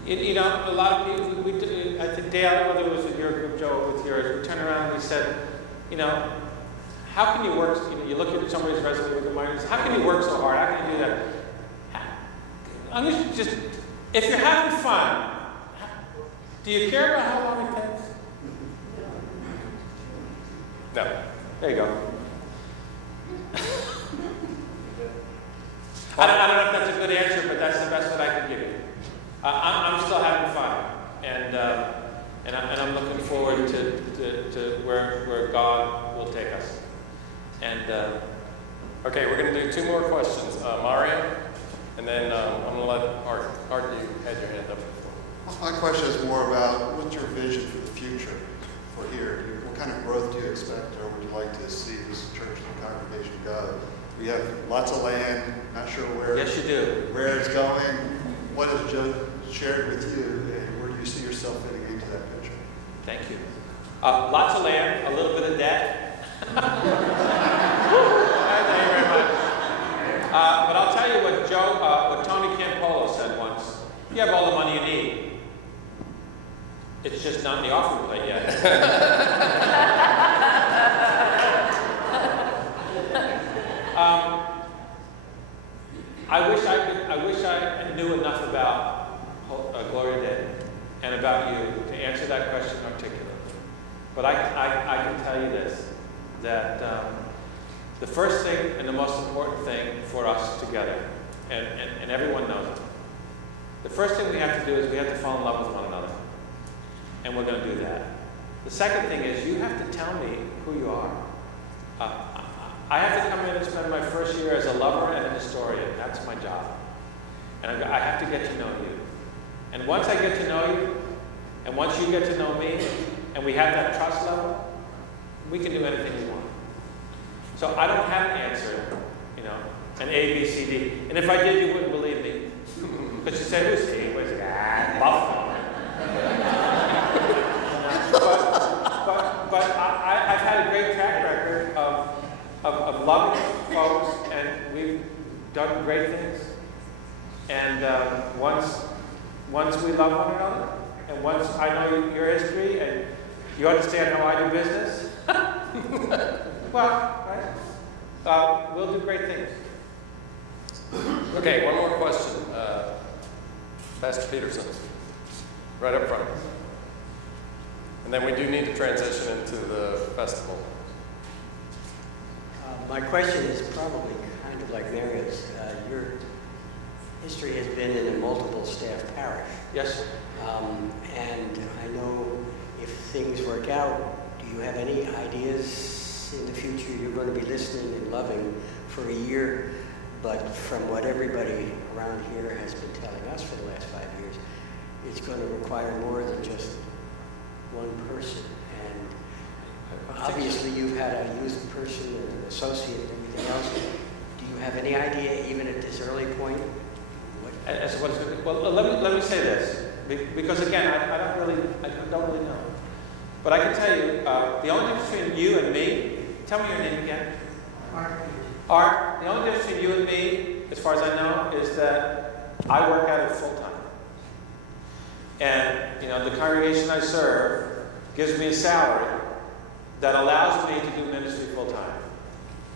You know, a lot of people, I think Dale, whether it was with your group, Joe, with yours, we turned around and we said, you know, how can you work, you know, you look at somebody's resume with the minors, how can you work so hard? How can you do that? I'm just, if you're having fun, do you care about how long it takes? No. There you go. I don't know if that's a good answer, but that's the best that I can give you. I'm still having fun, and I'm looking forward to where God will take us. And Okay, we're going to do 2 more questions. Mario, and then I'm going to let Art, you had your hand up before. My question is more about what's your vision for the future for here? What kind of growth do you expect, or would you like to see this church and congregation go? We have lots of land, not sure where, yes, you do. where it's going. What has Joe shared with you, and where do you see yourself fitting into that picture? Thank you. Lots of land, a little bit of debt. Thank you very much. But I'll tell you what Tony Campolo said once. You have all the money you need. It's just not in the offering plate yet. I wish I knew enough about Gloria Day and about you to answer that question articulately. But I can tell you this, that the first thing and the most important thing for us together, and everyone knows it, the first thing we have to do is we have to fall in love with one another. And we're going to do that. The second thing is you have to tell me who you are. I have to come in and spend my first year as a lover and a historian. That's my job. And I have to get to know you. And once I get to know you, and once you get to know me, and we have that trust level, we can do anything we want. So I don't have an answer, you know, an A, B, C, D. And if I did, you wouldn't believe me. Because you say, who's he? Where's he? Buffalo. But I've had a great track record of loving folks, and we've done great things. And once we love one another, and once I know your history, and you understand how I do business, well, right? We'll do great things. Okay, one more question. Pastor Peterson, right up front. And then we do need to transition into the festival. My question is probably kind of like Mario's. Your history has been in a multiple staff parish. Yes, sir. And I know if things work out, do you have any ideas in the future? You're going to be listening and loving for a year, but from what everybody around here has been telling us for the last 5 years, it's going to require more than just one person. And obviously you've had a youth person and an associate and everything else. Do you have any idea, even at this early point? As what is good? Well, let me say this, because again, I don't really know. But I can tell you, the only difference between you and me, tell me your name again. Art. The only difference between you and me, as far as I know, is that I work at it full time. And, you know, the congregation I serve gives me a salary that allows me to do ministry full time.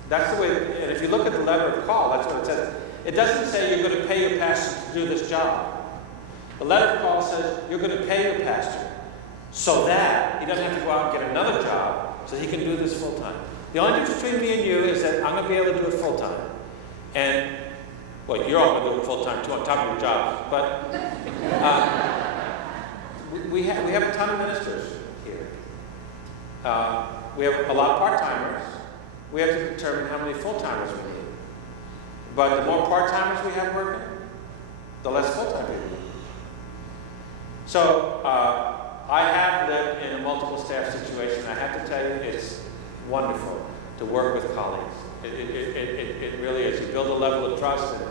That's the way, and if you look at the letter of call, that's what it says. It doesn't say you're going to pay your pastor to do this job. The letter of call says you're going to pay your pastor so that he doesn't have to go out and get another job so he can do this full time. The only difference between me and you is that I'm going to be able to do it full time. And, well, you're all going to do it full time too on top of your job. But we have a ton of ministers here. We have a lot of part-timers. We have to determine how many full-timers we need. But the more part-timers we have working, the less full-time people. So I have lived in a multiple staff situation. I have to tell you, it's wonderful to work with colleagues. It really is. You build a level of trust and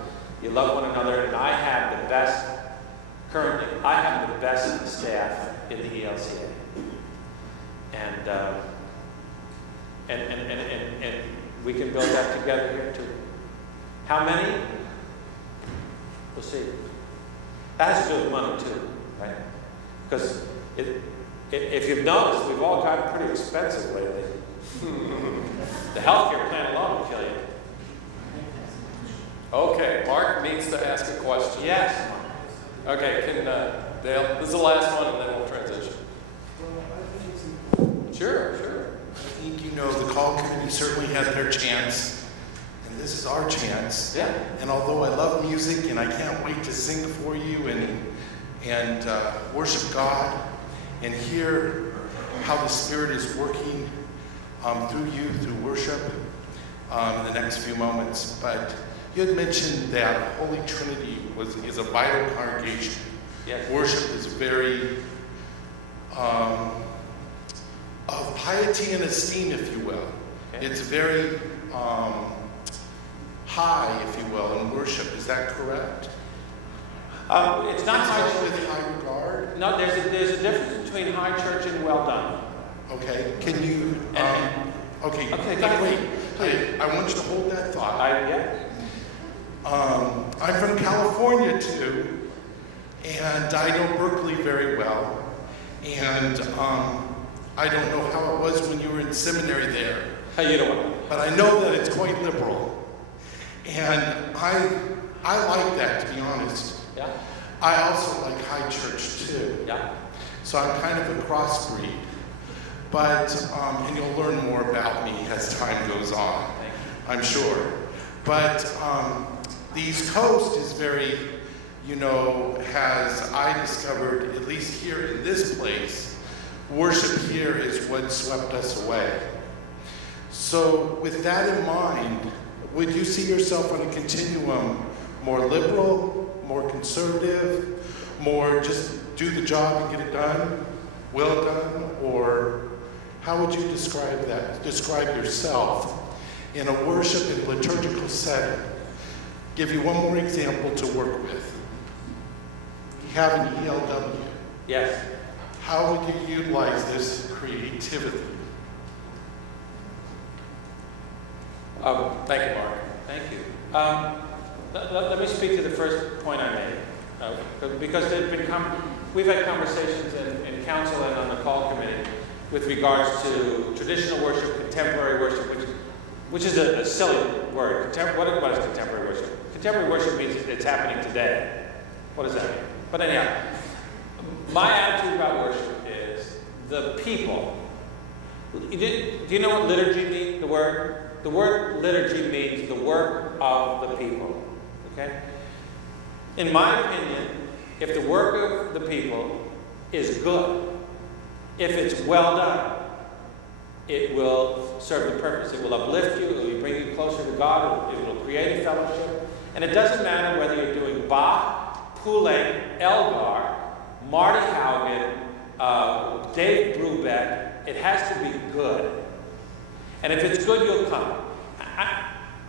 you love one another. And I have the best, currently, I have the best staff in the ELCA. And And we can build that together here too. How many? We'll see. That has to do with money too, right? Because if you've noticed, we've all gotten pretty expensive lately. The healthcare plan alone will kill you. Okay, Mark needs to ask a question. Yes. Okay, can Dale? This is the last one, and then we'll transition. Sure. I think, you know, the call committee certainly had their chance, and this is our chance. Yeah. And although I love music and I can't wait to sing for you and worship God and hear how the Spirit is working through you, through worship in the next few moments. But you had mentioned that Holy Trinity is a vital congregation. Yes. Worship is very of piety and esteem, if you will. Okay. It's very high, if you will, in worship. Is that correct? It's not It's high held church. with high regard. No, there's a difference between high church and well done. Okay. Can you? Okay. Okay, go ahead. Wait. I want you to hold that thought. Yeah. I'm from California too, and I know Berkeley very well. And I don't know how it was when you were in seminary there. You don't want But I know that it's quite liberal. And I like that, to be honest. Yeah. I also like high church too. Yeah. So I'm kind of a crossbreed. But, and you'll learn more about me as time goes on, I'm sure. But the East Coast is very, you know, has, I discovered, at least here in this place, worship here is what swept us away. So with that in mind, would you see yourself on a continuum, more liberal, more conservative, more just do the job and get it done, well done, or how would you describe that? Describe yourself in a worship and liturgical setting. Give you one more example to work with. You have an ELW. Yes. How would you utilize this creativity? Thank you, Mark. Thank you. Let me speak to the first point I made, because we've had conversations in council and on the call committee with regards to traditional worship, contemporary worship, which is a silly word. What is contemporary worship? Contemporary worship means it's happening today. What does that mean? But anyhow, my attitude about worship is the people. Do you know what liturgy means, the word? The word liturgy means the work of the people, okay? In my opinion, if the work of the people is good, if it's well done, it will serve the purpose. It will uplift you, it will bring you closer to God, it will create a fellowship. And it doesn't matter whether you're doing Bach, Poulenc, Elgar, Marty Haugen, Dave Brubeck, it has to be good. And if it's good, you'll come.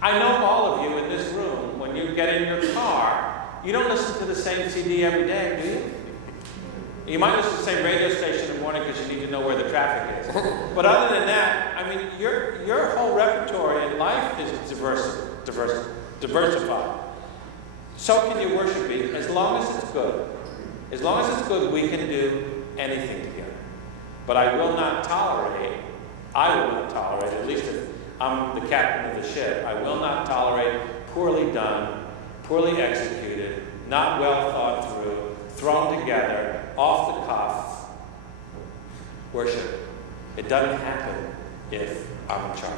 I know all of you in this room, when you get in your car, you don't listen to the same CD every day, do you? You might listen to the same radio station in the morning because you need to know where the traffic is. But other than that, I mean, your whole repertoire in life is diversified. So can your worship be, as long as it's good. As long as it's good, we can do anything together. But I will not tolerate, at least if I'm the captain of the ship, I will not tolerate poorly done, poorly executed, not well thought through, thrown together, off the cuff worship. It doesn't happen if I'm in charge.